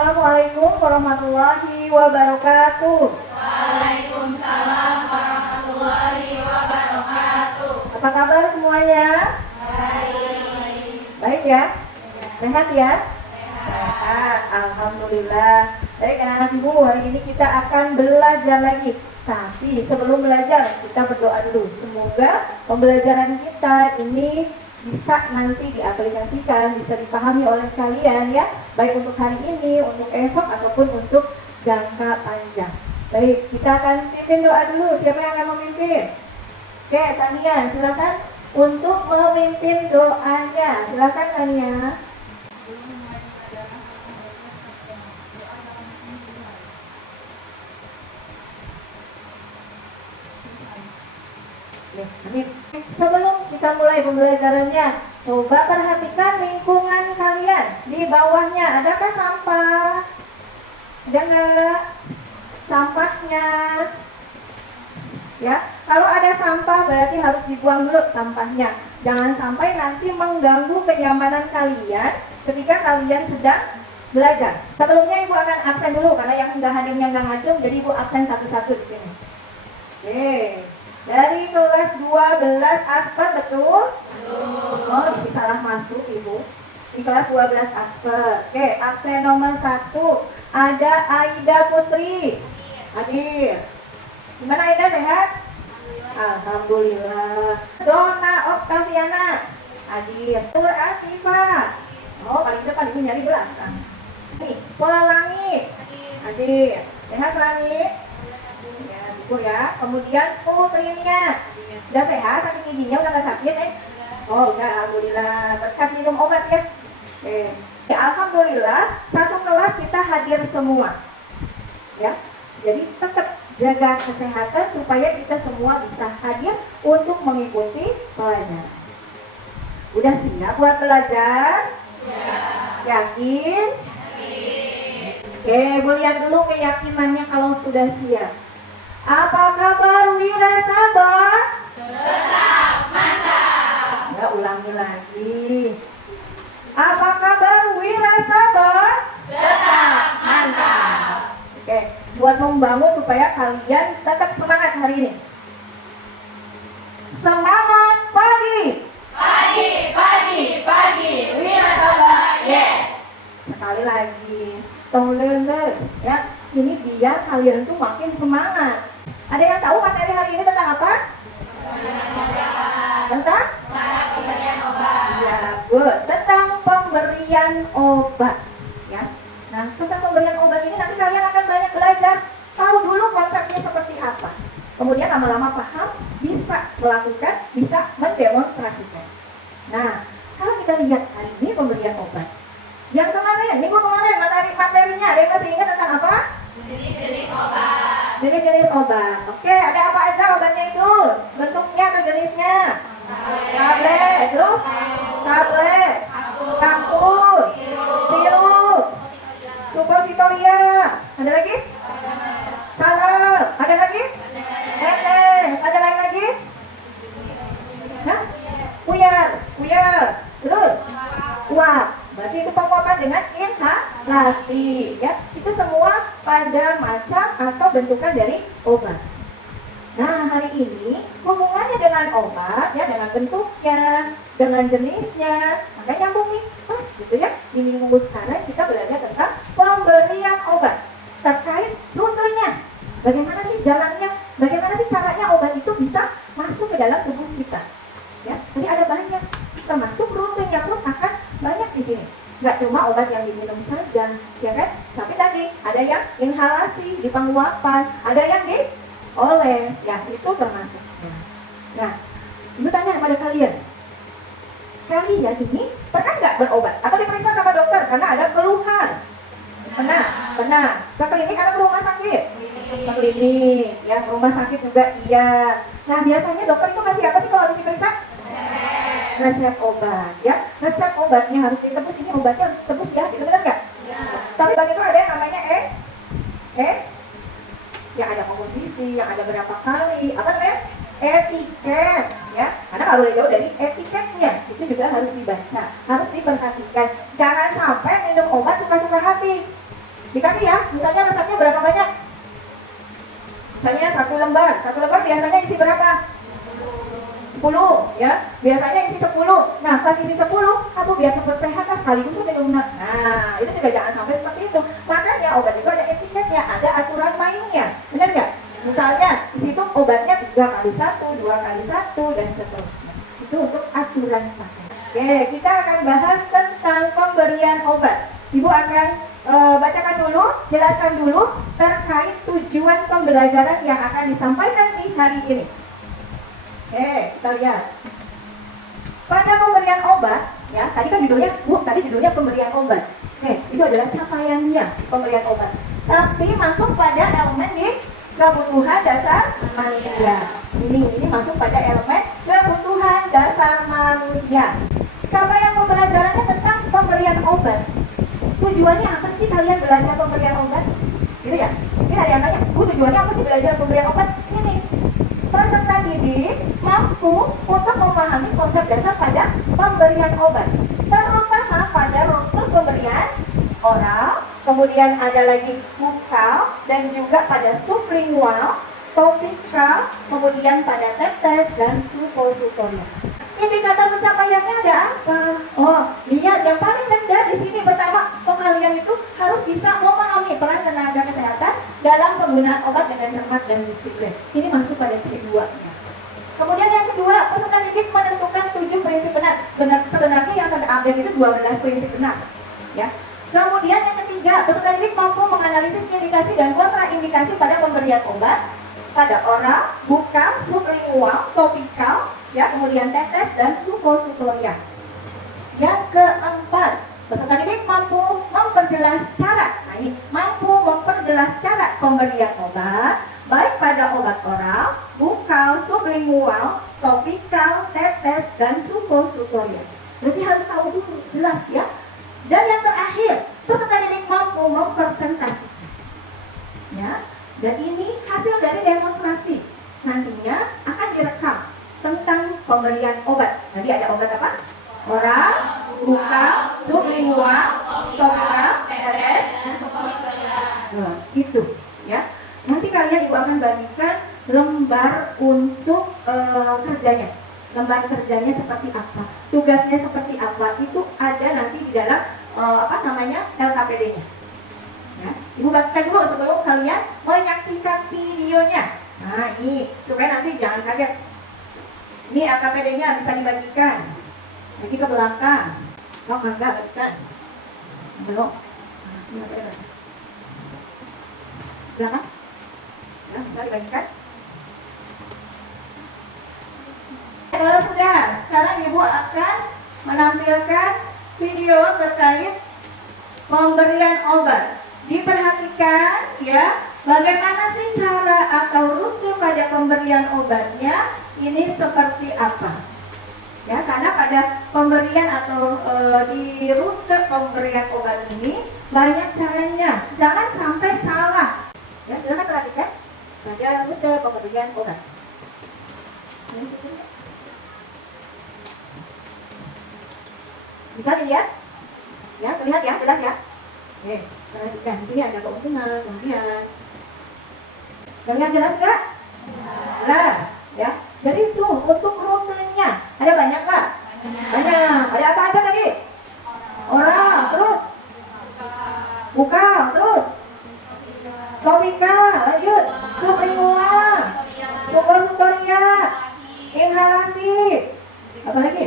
Assalamualaikum warahmatullahi wabarakatuh. Waalaikumsalam warahmatullahi wabarakatuh. Apa kabar semuanya? Baik. Baik ya? Sehat ya? Sehat, alhamdulillah. Baik anak-anak ibu, hari ini kita akan belajar lagi. Tapi sebelum belajar, kita berdoa dulu. Semoga pembelajaran kita ini bisa nanti diaplikasikan, bisa dipahami oleh kalian ya. Baik untuk hari ini, untuk esok, ataupun untuk jangka panjang. Baik, kita akan pimpin doa dulu. Siapa yang akan memimpin? Oke, Tania, silakan untuk memimpin doanya. Silakan Tania. Sebelum kita mulai pembelajarannya, coba perhatikan lingkungan kalian. Di bawahnya adakah sampah? Ada nggak sampahnya? Ya, kalau ada sampah berarti harus dibuang dulu sampahnya. Jangan sampai nanti mengganggu kenyamanan kalian ketika kalian sedang belajar. Sebelumnya ibu akan absen dulu karena yang nggak hadirnya nggak ngacung, jadi ibu absen satu-satu di sini. Oke. Dari kelas 12 Asper, betul? Oh, bisa salah masuk ibu. Di kelas 12 Asper. Oke, absen nomor 1 ada Aida Putri. Hadir. Gimana Aida, sehat? Alhamdulillah. Dona Oktaviana. Hadir. Nur Asifa. Oh, paling depan ibu nyari belakang. Nih, Pola Langit. Hadir. Sehat Langit? Ya, kemudian putrinya udah sehat, sakit giginya udah nggak sakit Oh udah, alhamdulillah, berkat minum obat ya. Ya alhamdulillah, satu kelas kita hadir semua ya, jadi tetap jaga kesehatan supaya kita semua bisa hadir untuk mengikuti pelajaran. Udah siap buat belajar? Siap. Yakin? Oke, boleh lihat dulu keyakinannya kalau sudah siap. Apa kabar Wira Sabar? Tetap mantap. Ya, ulangi lagi. Apa kabar Wira Sabar? Tetap mantap. Oke, buat membangun supaya kalian tetap semangat hari ini. Semangat pagi. Pagi, pagi, pagi. Wira Sabar, yes. Sekali lagi. Tolong ya. Ini biar kalian tuh makin semangat. Ada yang tahu materi hari ini tentang apa? Tentang? Cara pemberian obat. Ya, good. Tentang pemberian obat. Ya. Nah, tentang pemberian obat ini nanti kalian akan banyak belajar. Tahu dulu konsepnya seperti apa. Kemudian lama-lama paham, bisa melakukan, bisa mendemonstrasikan. Nah, kalau kita lihat hari ini pemberian obat. Yang kemarin, minggu kemarin materinya, ada yang masih ingat tentang apa? Jenis-jenis obat. Jenis-jenis obat. Oke, ada apa aja obatnya itu? Bentuknya atau jenisnya? Tablet, terus? Tablet, kapsul, sirup, suppositoria. Ada lagi? Salep. Ada lagi? Netes. Ada lagi? Hah? Puyar. Terus? Uap. Berarti itu penguapan dengan inhalasi ya. Itu semua pada macam atau bentukan dari obat. Nah, hari ini hubungannya dengan obat ya, dengan bentuknya, dengan jenisnya, maka nyambung nih, pas gitu ya. Di minggu sekarang kita belajar tentang pemberian obat terkait rutenya. Bagaimana sih jalannya? Bagaimana sih caranya obat itu bisa masuk ke dalam tubuh kita? Ya, jadi ada banyak, termasuk rutenya pun akan banyak di sini. Nggak cuma obat yang diminum saja, ya kan? Tapi tadi ada yang inhalasi di penguapan, ada yang dioles, ya itu termasuknya. Nah, ibu tanya kepada kalian ini pernah nggak berobat atau diperiksa sama dokter karena ada keluhan? Pernah. Ke klinik atau ke rumah sakit? Ke klinik, ya ke rumah sakit juga iya. Nah, biasanya dokter itu kasih apa sih kalau habis diperiksa? Resep obat ya, resep obatnya harus ditebus, ini obatnya harus ditebus ya, benar nggak? Ya. Tapi bagi itu ada yang namanya yang ada komposisi, yang ada berapa kali, apa namanya? Etiket ya, karena kalau udah jauh dari etiketnya itu juga harus dibaca, harus diperhatikan. Jangan sampai minum obat suka-suka hati. Dikasih ya, misalnya resepnya berapa banyak? Misalnya satu lembar biasanya isi berapa? 10 ya, biasanya isi 10. Nah, pas isi 10, aku biar cepat sehat kan sekaligus minum. Nah, itu juga jangan sampai seperti itu. Makanya obat itu ada etiketnya, ada aturan mainnya, benar nggak? Misalnya di situ obatnya 3 kali 1, 2 kali 1 dan seterusnya. Itu untuk aturan pakai. Oke, kita akan bahas tentang pemberian obat. Ibu akan bacakan dulu, jelaskan dulu terkait tujuan pembelajaran yang akan disampaikan di hari ini. Oke, kita lihat. Pada pemberian obat, ya, tadi kan judulnya, tadi judulnya pemberian obat. Oke, itu adalah capaiannya pemberian obat. Tapi masuk pada elemen di kebutuhan dasar manusia. Ini masuk pada elemen kebutuhan dasar manusia. Capaian pembelajarannya tentang pemberian obat. Tujuannya apa sih kalian belajar pemberian obat? Gitu ya? Ini ada yang tanya, tujuannya apa sih belajar pemberian obat? Ini, peserta didik mampu untuk memahami konsep dasar pada pemberian obat, terutama pada rute pemberian oral, kemudian ada lagi bukal, dan juga pada sublingual, topikal, kemudian pada tetes dan supositorial. Indikator pencapaiannya ada apa? Oh, lihat yang paling rendah di sini. Pertama, kalian itu harus bisa memahami peran tenaga kesehatan dalam penggunaan obat dengan cermat dan disiplin. Ini masuk pada C2. Kemudian yang kedua, peserta didik menentukan 7 prinsip benar. Sebenarnya yang terupdate itu 12 prinsip benar. Ya. Kemudian yang ketiga, peserta didik mampu menganalisis indikasi dan kontraindikasi pada pemberian obat pada oral, bukal, sublingual, topikal, ya, kemudian tetes dan supositorial. Yang keempat, peserta didik mampu memperjelas cara. Nah, ini mampu memperjelas cara pemberian obat, baik pada obat oral, bukal, sublingual, topikal, tetes dan supositorial. Jadi harus tahu dulu, jelas ya. Dan yang terakhir, peserta didik mampu mempresentasikan. Ya. Dan ini hasil dari demonstrasi. Nantinya akan direkam tentang pemberian obat. Tadi ada obat apa? Oral, bukal, sublingual, topikal, tetes, dan supositorial. Nah, itu ya. Nanti kalian ibu akan bagikan lembar untuk kerjanya. Lembar kerjanya seperti apa? Tugasnya seperti apa? Itu ada nanti di dalam LKPD-nya. Ya, ibu bagikan dulu sebelum kalian menyaksikan videonya. Nah, ini supaya nanti jangan kaget. Ini LKPD-nya bisa dibagikan. Lagi ke belakang. Oh, enggak bagikan. Belum. Nah, ini masih ada. Belakang. Ya, bisa dibagikan. Kalau sudah, sekarang ibu akan menampilkan video terkait pemberian obat. Diperhatikan ya, bagaimana sih cara atau rute pada pemberian obatnya ini seperti apa. Ya, karena pada pemberian atau di rute pemberian obat ini banyak caranya. Jangan sampai salah. Ya, silakan perhatikan pada rute pemberian obat. Bisa dilihat? Ya, terlihat ya, jelas ya. Oke, perhatikan di sini ada keuntungan, kemudian. Terlihat jelas nggak? Jelas, ya. Jadi itu untuk rutenya ada banyak nggak? Banyak. Ada apa aja tadi? Oral, terus bukal, terus topikal, lanjut sublingual, supositorial, inhalasi, apa lagi?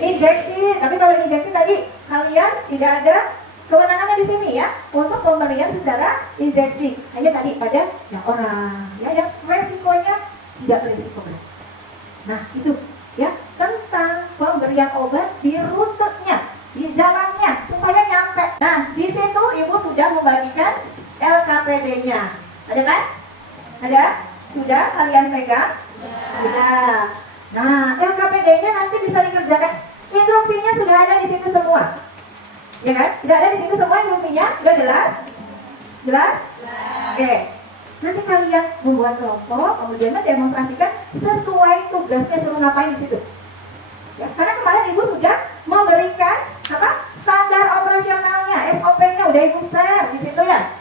Injeksi. Tapi kalau injeksi tadi kalian tidak ada kewenangannya di sini ya untuk pemberian secara injeksi. Hanya tadi pada yang oral, ya, yang resikonya tidak berisiko berat. Nah, itu ya tentang pemberian obat di rutenya, di jalannya supaya nyampe. Nah, di situ ibu sudah membagikan LKPD-nya. Ada kan? Ada? Sudah kalian pegang? Sudah. Nah, LKPD-nya nanti bisa dikerjakan. Instruksinya sudah ada di situ semua. Ya kan? Sudah ada di situ semua instruksinya? Sudah jelas? Jelas? Oke. Nanti kalian membuat kelompok, kemudian mendemonstrasikan sesuai tugasnya suruh ngapain di situ. Ya, karena kemarin ibu sudah memberikan apa? Standar operasionalnya, SOP-nya udah ibu share di situ ya.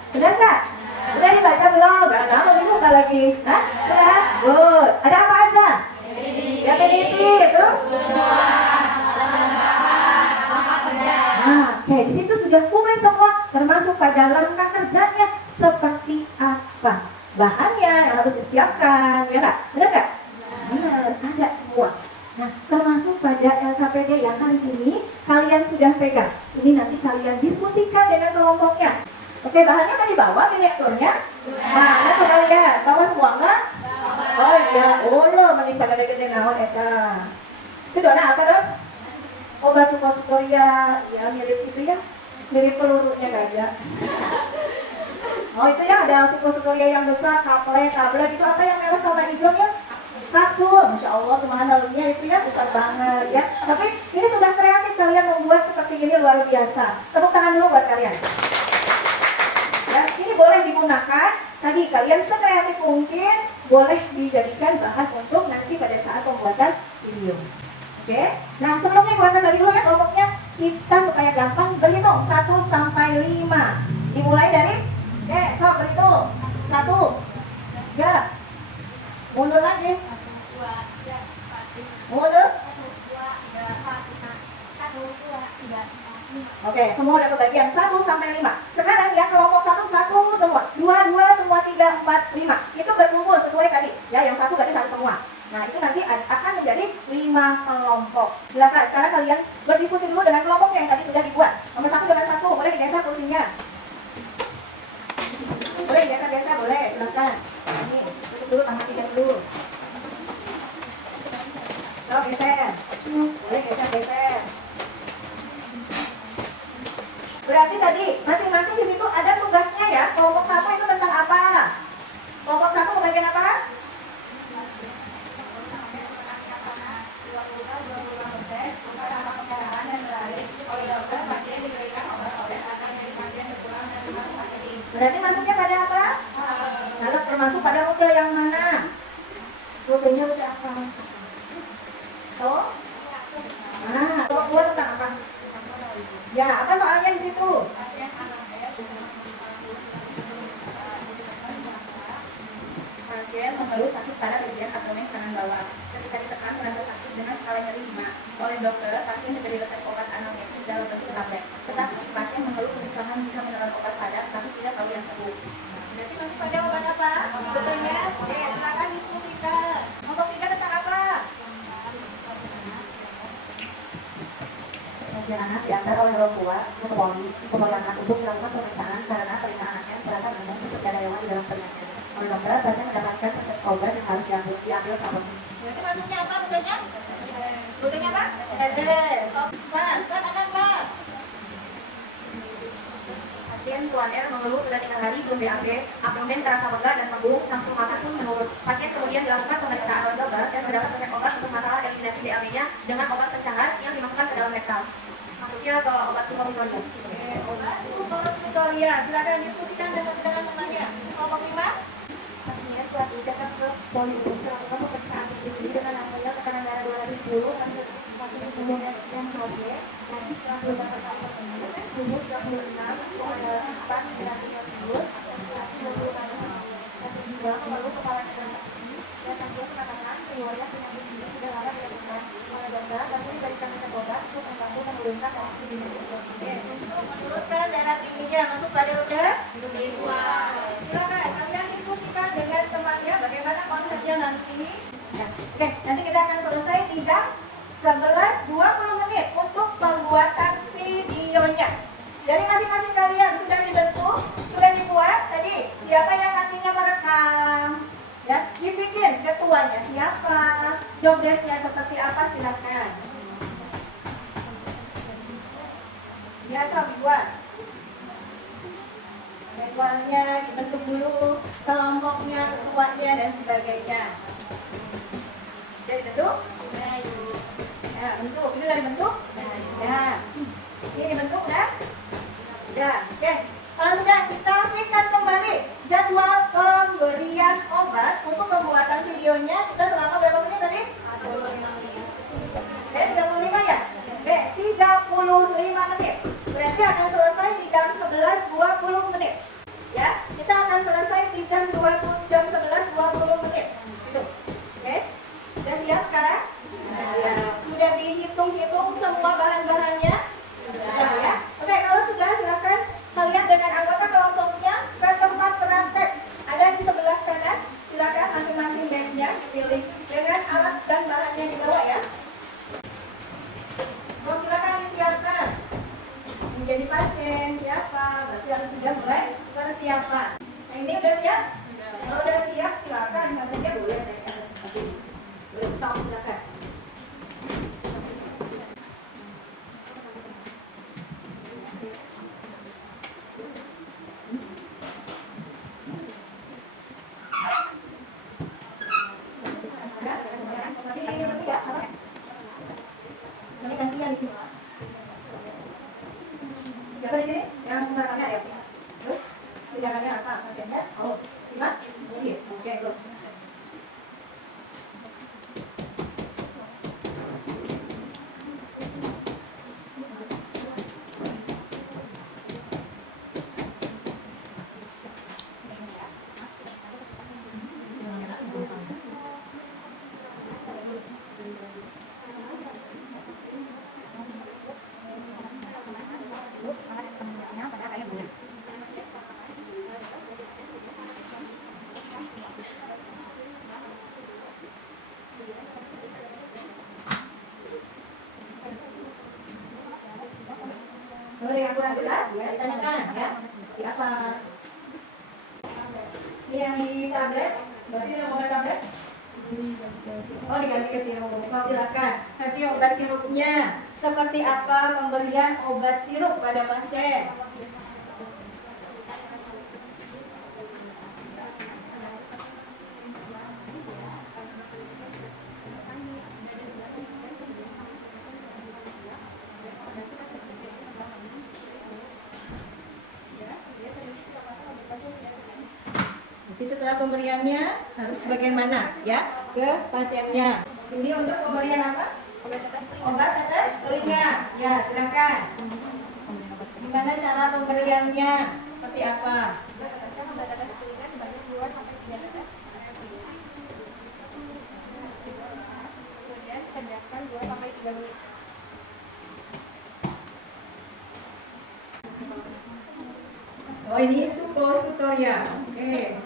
pada langkah kerjanya seperti apa. Bahannya yang harus disiapkan, ya nggak? Benar nggak? Benar, ada semua. Nah, termasuk pada LKPD yang kali ini kalian sudah pegang. Ini nanti kalian diskusikan dengan kelompoknya. Oke, bahannya kan dibawa, miniaturnya. Nah, ada sudah lihat, bawa semua nggak? Oh iya, lo manis ada gede naon eta. Itu dona apa dong? Obat supostoria, ya mirip itu ya, mirip pelurunya gajah. Oh itu ya, ada supostoria yang besar, tablet itu apa yang merah sama hijaunya? Kapsul, Masya Allah, subhanallahnya itu ya besar banget ya. Tapi ini sudah kreatif kalian membuat seperti ini, luar biasa. Tepuk tangan dulu buat kalian. Ya, ini boleh digunakan. Tadi kalian sekreatif mungkin boleh dijadikan bahan untuk nanti pada saat pembuatan video. Oke, nah sebelumnya buatan dari dulu ya kelompoknya, kita supaya gampang berhitung 1 sampai 5. Dimulai dari, sok berhitung 1, 3, mundur lagi, mundur. Oke, semua udah kebagian 1 sampai 5. Sekarang ya kelompok 1 semua, 2 semua, 3, 4, 5. Itu berkumpul sesuai tadi. Ya, yang 1 berarti 1 semua. Nah, itu nanti akan menjadi 5 kelompok. Silakan sekarang kalian berdiskusi dulu dengan kelompoknya yang tadi sudah dibuat. Nomor 1 dengan 1, boleh digeser kursinya. Boleh geser, boleh. Silakan. Ini duduk dulu, tangan tiga dulu. Oh, geser. Boleh geser. Berarti tadi masing-masing di situ ada tugasnya ya. Kelompok 1 itu tentang apa? Kelompok 1 kebagian apa? Berarti masuknya pada apa? Kalau termasuk pada rute yang mana? Rutenya rute apa? Oh? Nah, kelompok 2 tentang apa? Ya, apa soalnya di situ? Pasien mengeluh sakit pada bagian abdomen kanan bawah. Ketika ditekan merasa sakit dengan skala nyeri 5. Oleh dokter, pasien diberi resep obat analgetik dalam bentuk tablet. Tetapi pasien mengeluh kesusahan bisa menelan obat padat, tapi tidak tahu yang sembuh. Berarti masih pada obat apa? Betulnya? Oke, silakan diskusikan. Kelompok 3 tentang apa? Anak diantar oleh orang tua ke anak untuk melakukan pemeriksaan karena periksa anaknya merasa memang berkecayaan di dalam penyakit. Oleh dokter, pasien mendapatkan resep obat yang harus diambil sabun. Berarti maksudnya apa rutenya? Rutenya apa? Pak. Pasien Tuan R mengeluh sudah 3 hari belum BAB, abdomen terasa pegal dan menggung, nafsu makan pun menurun. Pasien kemudian dilakukan pemeriksaan oleh dokter dan mendapat resep obat untuk masalah eliminasi BAB-nya dengan obat pencahat yang dimasukkan ke dalam rektal. Masuknya ke obat supositoria. Obat supositoria. Silakan diskusikan dengan temannya. Kelompok 5. Pasien telah dijelaskan ke poli melakukan pemeriksaan ini dengan hasilnya tekanan darah 210 masih kemudian yang probe. Nanti setelah beberapa kali pertemuan, suhu 36,8 derajat Celcius, saturasi 20 kali kasih ginjal, lalu kepala tidak sakit, dan pasien mengatakan riwayat penyakit ini sudah lama dilakukan oleh dokter, pasien diberikan resep obat untuk membantu menurunkan darah tingginya. Untuk menurunkan darah tingginya, masuk pada udah? Silakan kalian diskusikan dengan temannya bagaimana konsepnya nanti. Oke, nanti kita akan selesai di jam 11.20 menit untuk pembuatan videonya. Dari masing-masing kalian sudah dibentuk, sudah dibuat. Tadi siapa yang nantinya merekam? Ya, dibikin ketuanya siapa, job desk-nya seperti apa, silakan. Biasa dibuat. Jadwalnya dibentuk dulu, kelompoknya, ketuanya dan sebagainya. Jadi bentuk? Ya, bentuk. Ini udah dibentuk? Ya. Ini dibentuk udah? Ya, oke. Kalau sudah, kita fikirkan kembali jadwal pemberian obat untuk pembuatan videonya. Kita selama berapa menit tadi? 35 ya? Oke, 35 menit. Berarti akan selesai di jam 11.20 menit. Ya, kita akan selesai di jam 11.20 menit. Gitu. Oke? Sudah siap sekarang? Ya. Sudah dihitung-hitung semua bahan-bahannya? Sudah ya? Oke, kalau sudah silakan kalian dengan anggota pembicaranya apa pasiennya? Oh, simak. Ini, oke, loh. Kalau yang kurang jelas, ya ditanyakan ya. Di apa? Ini yang di tablet, berarti yang mau tablet? Oh, diganti ke sirup. Oh, silakan. Kasih obat sirupnya. Seperti apa pemberian obat sirup pada pasien? Jadi setelah pemberiannya harus bagaimana ya ke pasiennya. Ini untuk pemberian apa? Obat tetes telinga. Ya, silakan. Gimana cara pemberiannya? Seperti apa? Obat tetes telinga sebanyak 2 sampai 3 tetes. Kemudian pendapkan 2 sampai 3 menit. Oh, ini suppositoria. Oke.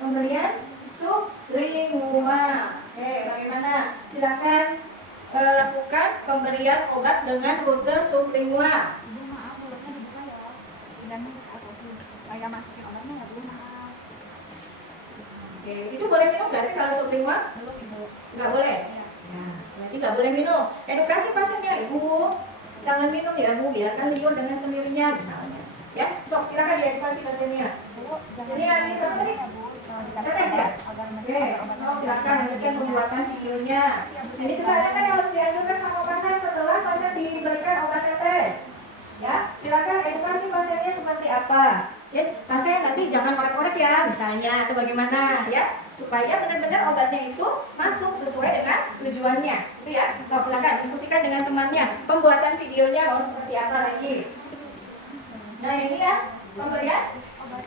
Pemberian sublingual. Oke, bagaimana? Silakan lakukan pemberian obat dengan rute sublingual. Ibu maaf, mulutnya dibuka ya. Dan saya masukin obatnya ya, Bu, maaf. Oke, itu boleh minum nggak sih kalau sublingual? Belum, Ibu. Nggak boleh. Nah, berarti nggak boleh minum. Edukasi pasiennya, Ibu. Jangan minum ya, Bu. Biarkan liur dengan sendirinya misalnya. Ya, sok silakan diedukasi pasiennya. Bu, jangan Ini yang bisa tadi. Tetes ya? Oke, silakan lanjutkan pembuatan videonya. Ini juga ada kan yang harus diajukan sama pasien setelah pasien diberikan obat tetes. Ya, silakan edukasi pasiennya seperti apa. Ya, pasien nanti jangan korek-korek ya, misalnya atau bagaimana ya, supaya benar-benar obatnya itu masuk sesuai dengan tujuannya. Itu ya. Nah, silakan diskusikan dengan temannya. Pembuatan videonya mau seperti apa lagi. Nah, ini ya pemberian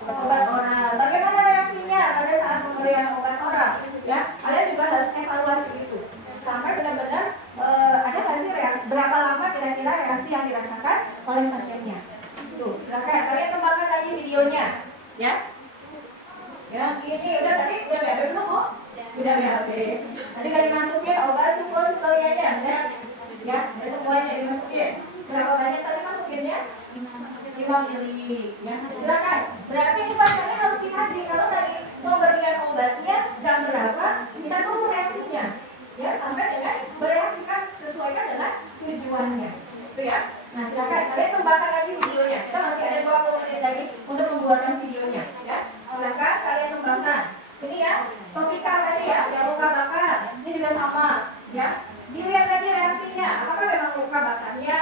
obat oral. Bagaimana reaksinya pada saat pemberian obat oral? Ya, kalian juga harus evaluasi itu sampai benar-benar ada nggak sih reaksi, berapa lama kira-kira reaksi yang dirasakan oleh pasiennya. Tuh, silakan kalian kembangkan lagi videonya, ya. Ya, ini udah tadi udah BAB belum, Bu? Udah BAB. Tadi kalian masukin obat suppositorianya, ya, semuanya dimasukin. Berapa banyak tadi masukinnya? 5 mili, ya. Silakan. Berarti ini pasiennya harus dikaji. Kalau tadi pemberian obatnya jam berapa, kita tunggu reaksinya, ya, sampai dengan bereaksikan sesuaikan dengan tujuannya, itu ya. Nah, silakan kalian kembangkan lagi videonya. Kita masih ada 20 menit lagi untuk pembuatan videonya, ya. Silakan kalian kembangkan. Ini ya, topikal tadi ya, yang luka bakar. Ini juga sama, ya. Dilihat lagi reaksinya. Apakah memang luka bakarnya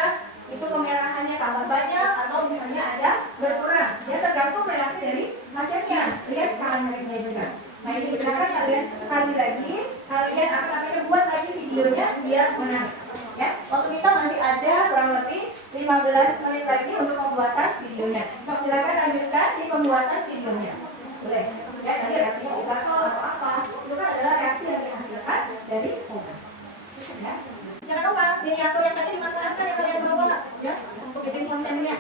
itu kemerahannya tambah banyak atau misalnya ada berkurang, ya, tergantung reaksi dari pasiennya. Lihat skala nyerinya juga. Nah, ini silakan kalian kaji lagi, kalian buat lagi videonya biar menarik, ya. Waktu kita masih ada kurang lebih 15 menit lagi untuk pembuatan videonya. So, silakan lanjutkan di pembuatan videonya. Boleh, ya. Tadi reaksinya obat atau apa, itu kan adalah reaksi yang dihasilkan dari obat, ya. Jangan lupa miniatur yang tadi dimanfaatkan yang kalian bawa, ya, untuk bikin kontennya.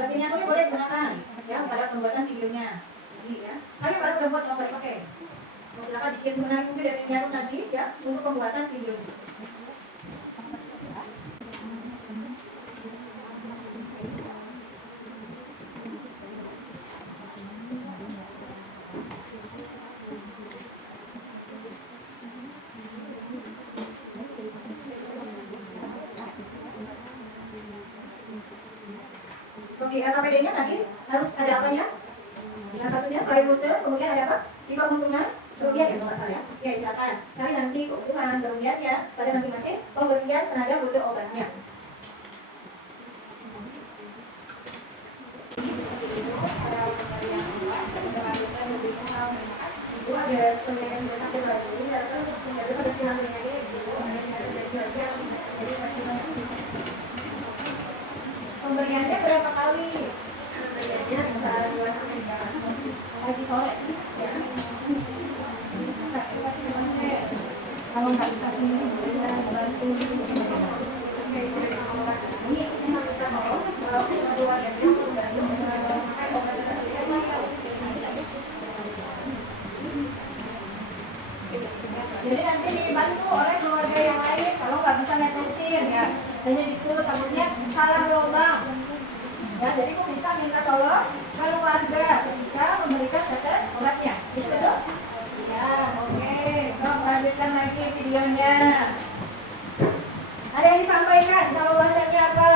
Obatnya pun boleh gunakan ya pada pembuatan videonya. Jadi ya, saya baru udah buat coba dipakai. Silakan bikin sebenarnya mungkin dari nyaru nanti ya untuk pembuatan videonya. Di LKPD-nya tadi harus ada apanya? Yang satunya selain rute, kemudian ada apa? Tipe keuntungan, kerugian ya kalau saya. Ya silakan cari nanti keuntungan kerugiannya pada masing-masing pemberian tenaga rute obatnya. Itu ada pemberian yang satu lagi, jadi harus menjadi pengertian menjadi pemberiannya berapa kali? Pemberiannya antara 2 sampai 3 kali. Pagi sore ya. Kalau nggak bisa sendiri, boleh bantu. Ini kita mau kalau keluarga itu memakai obat jadi nanti dibantu oleh keluarga yang lain kalau nggak bisa netesin ya. Hanya itu takutnya salah lubang. Ya, jadi kok bisa minta tolong keluarga ketika memberikan tetes obatnya. Itu betul? Ya, oke. So, lanjutkan lagi videonya. Ada yang disampaikan sama bahasanya apa?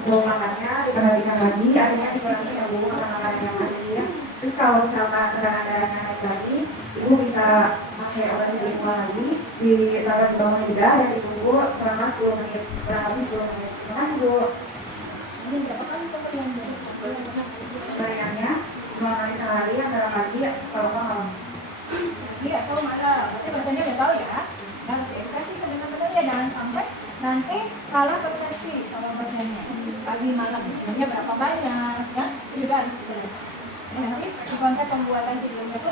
Untuk makannya diperhatikan lagi, artinya dikurangi ya Bu, makan yang lagi ya. Terus kalau misalkan tekanan-tekanan naik lagi, Ibu bisa pakai obat sedikit lagi, ditaruh di bawah juga dan ditunggu selama 10 menit, kurang lebih 10 menit. Terima kasih Bu. Ini berapa kali pemberiannya? 2 kali sehari, antara pagi kalau malam. Iya, kalau malam. Berarti bahasanya udah tahu ya. Harus diedukasi sebenarnya, jangan sampai nanti salah persepsi sama bahasanya. Pagi malam, sebenarnya berapa banyak, ya? Juga harus ditulis. Nanti di konsep pembuatan videonya pun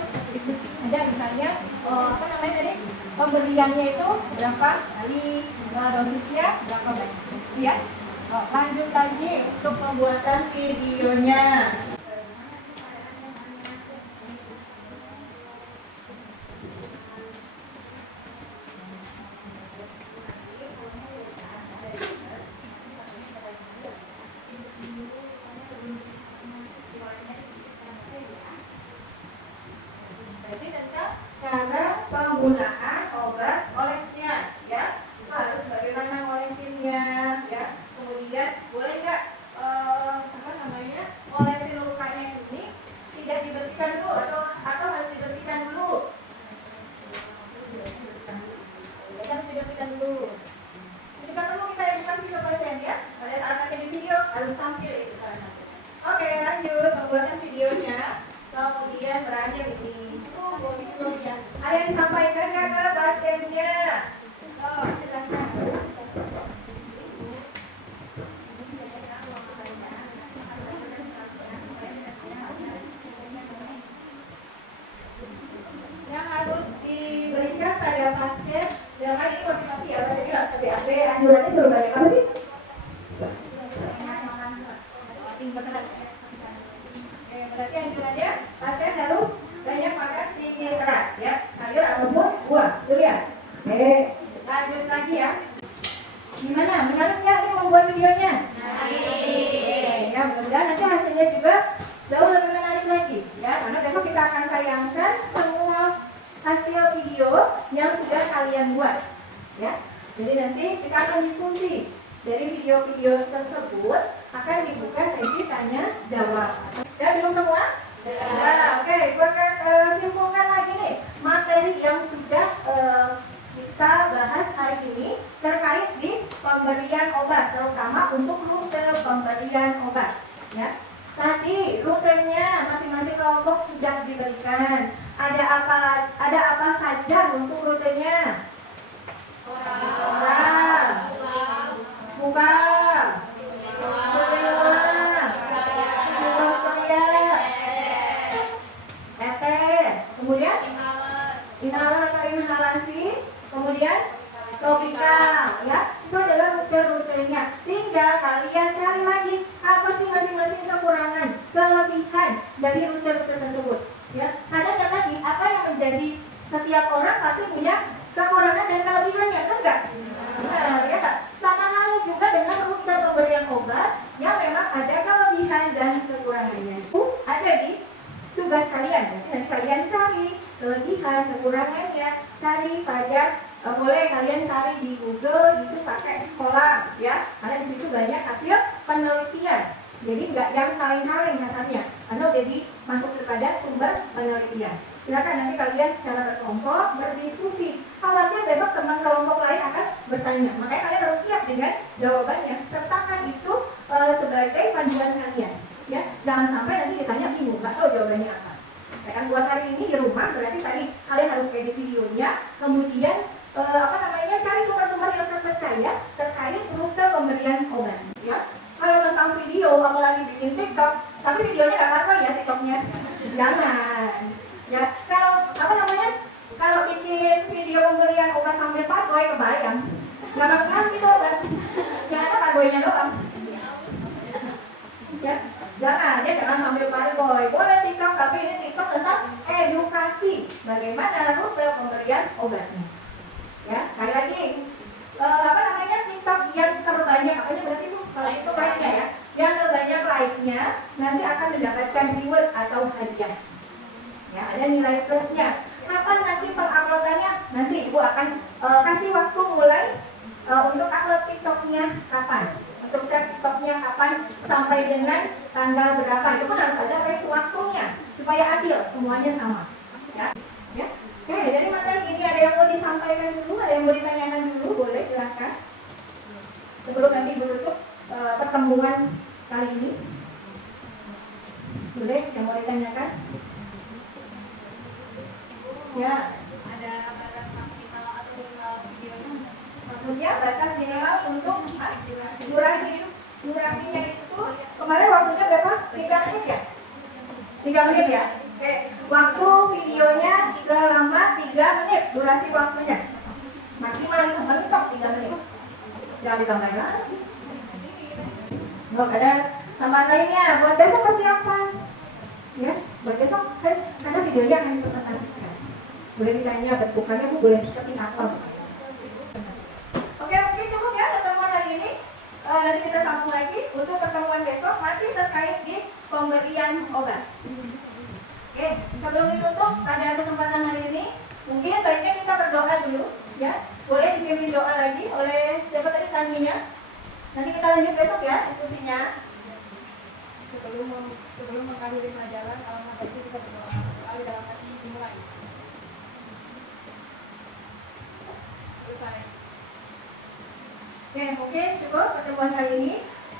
ada misalnya apa namanya tadi pemberiannya itu berapa kali, dosisnya berapa banyak, ya. Lanjut lagi untuk pembuatan videonya. Jadi tentang cara penggunaan obat olesnya, ya. Harus bagaimana olesinnya, ya. Kemudian boleh nggak apa namanya olesin lukanya ini tidak dibersihkan dulu atau harus dibersihkan dulu? Harus dibersihkan dulu. Jika perlu kita edukasi ke pasien ya. Pada saat nanti di video harus tampil itu salah satu. Oke, lanjut pembuatan videonya. Kemudian berakhir ini. Ada yang disampaikan nggak ke pasiennya? Oh, silakan. Yang harus diberikan pada pasien, jangan ini motivasi ya, pasien nggak usah BAB, anjurannya suruh banyak apa sih? Berarti anjurannya pasien harus banyak makan tinggi serat ya, sayur ataupun buah, durian. Oke, lanjut lagi ya. Gimana? Menarik nggak ini membuat videonya? Menarik. Ya, mudah-mudahan nanti hasilnya juga jauh lebih menarik lagi ya, karena besok kita akan tayangkan semua hasil video yang sudah kalian buat ya. Jadi nanti kita akan diskusi dari video-video tersebut, akan dibuka sesi tanya jawab. Ya, belum semua? Ya, oke. Gue akan simpulkan lagi nih materi yang sudah kita bahas hari ini terkait di pemberian obat, terutama untuk rute pemberian obat. Ya, tadi rutenya masing-masing kelompok sudah diberikan. Ada apa saja untuk rutenya? Orang, bukan, kemudian inhaler atau inhalasi, kemudian topikal ya. Itu adalah rute-rutenya. Tinggal kalian cari lagi apa sih masing-masing kekurangan, kelebihan dari rute-rute tersebut. Ya, ada nggak lagi apa yang menjadi setiap orang pasti punya kekurangan dan kelebihannya, kan enggak? Nah, ya Kak. Sama halnya juga dengan rute pemberian obat yang memang ada kelebihan dan kekurangannya. Itu ada di tugas kalian. Dan kalian cari kelebihan, kekurangannya, cari pada boleh kalian cari di Google itu pakai sekolah ya, karena di situ banyak hasil penelitian. Jadi nggak yang kaleng-kaleng rasanya, karena udah masuk kepada sumber penelitian. Silakan nanti kalian secara berkelompok berdiskusi. Khawatir besok teman kelompok lain akan bertanya, makanya kalian harus siap dengan jawabannya. Sertakan itu sebagai panduan kalian. Ya, jangan sampai nanti ditanya bingung, nggak tahu jawabannya apa. Ya kan, buat hari ini di rumah berarti tadi kalian harus edit videonya, kemudian cari sumber-sumber yang terpercaya terkait rute pemberian obat. Ya, kalau tentang video, apalagi bikin TikTok, tapi videonya nggak apa-apa ya TikToknya, jangan. Ya, kalau bikin video pemberian obat sambil parboy kebayang, nggak masalah gitu obat, jangan ada parboynya doang. Ya, jangan sambil parboy. Boleh TikTok, tapi ini TikTok tentang edukasi bagaimana rute pemberian obatnya. Ya, sekali lagi TikTok yang terbanyak, makanya berarti itu kalau itu like-nya ya, yang terbanyak like-nya nanti akan mendapatkan reward atau hadiah. Ya, ada nilai plusnya. Kapan nanti penguploadannya? Nanti Ibu akan kasih waktu mulai untuk upload TikToknya kapan, untuk share TikToknya kapan, sampai dengan tanggal berapa. Itu pun harus ada range waktunya supaya adil, semuanya sama. Ya. Oke, dari materi ini ada yang mau disampaikan dulu, ada yang mau ditanyakan dulu, boleh silakan. Sebelum nanti menutup pertemuan kali ini, boleh yang mau ditanyakan? Ya. Ada batas maksimal atau minimal videonya? Maksudnya batas minimal untuk durasinya itu kemarin waktunya berapa? 3 menit ya? 3 menit ya? Oke, waktu videonya selama 3 menit durasi waktunya. Maksimal 5 menit kok 3 menit. Jangan ditambahin lagi. Ada tambahan lainnya buat besok persiapan. Ya, buat besok karena videonya akan dipresentasikan. Boleh ditanya bentukannya, Bu, boleh seperti apa? Oke, cukup ya pertemuan hari ini. Nanti kita sambung lagi untuk pertemuan besok masih terkait di pemberian obat. Oke, sebelum ditutup pada kesempatan hari ini, mungkin baiknya kita berdoa dulu, ya. Boleh dipimpin doa lagi oleh siapa tadi Taninya. Nanti kita lanjut besok ya diskusinya. Sebelum mengakhiri pelajaran, alhamdulillah itu kita berdoa. Lalu dalam hati dimulai. Selesai. Oke, mungkin cukup pertemuan hari ini.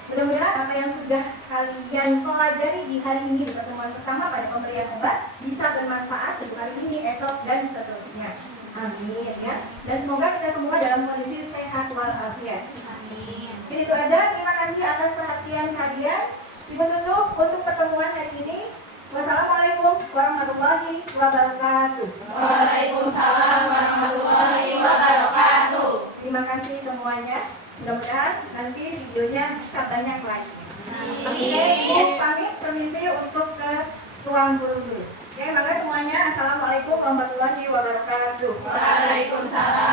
Mudah-mudahan apa yang sudah kalian pelajari di hari ini di pertemuan pertama pada pemberian obat bisa bermanfaat untuk hari ini, esok, dan seterusnya. Amin ya. Dan semoga kita semua dalam kondisi sehat walafiat. Amin. Jadi itu aja. Terima kasih atas perhatian kalian. Ibu tutup untuk pertemuan hari ini. Wassalamualaikum warahmatullahi wabarakatuh. Waalaikumsalam warahmatullahi wabarakatuh. Terima kasih semuanya. Mudah-mudahan nanti videonya bisa banyak lagi. Oke, pamit permisi untuk ke ruang guru dulu. Oke, makasih semuanya. Assalamualaikum warahmatullahi wabarakatuh. Waalaikumsalam.